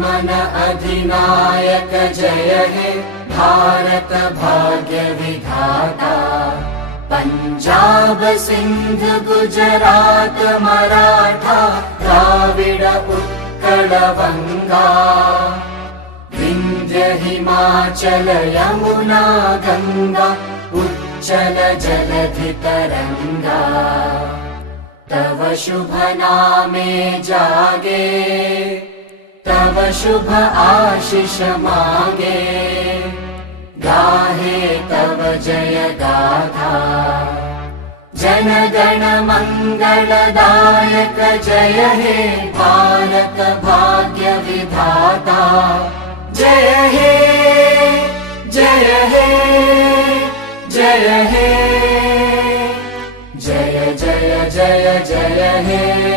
मन अधिनायक जय हे भारत भाग्य विधाता। पंजाब सिंध गुजरात मराठा द्राविड उत्कल बंगा। विंध्य हिमाचल यमुना गंगा उच्चल जलधि तरंगा। तव शुभ नामे जागे तव शुभ आशीष मांगे। गाहे तव जय गाथा जन गण मंगलदायक जय हे भारत भाग्य विधाता। जय हे जय हे जय हे जय जय जय जय हे।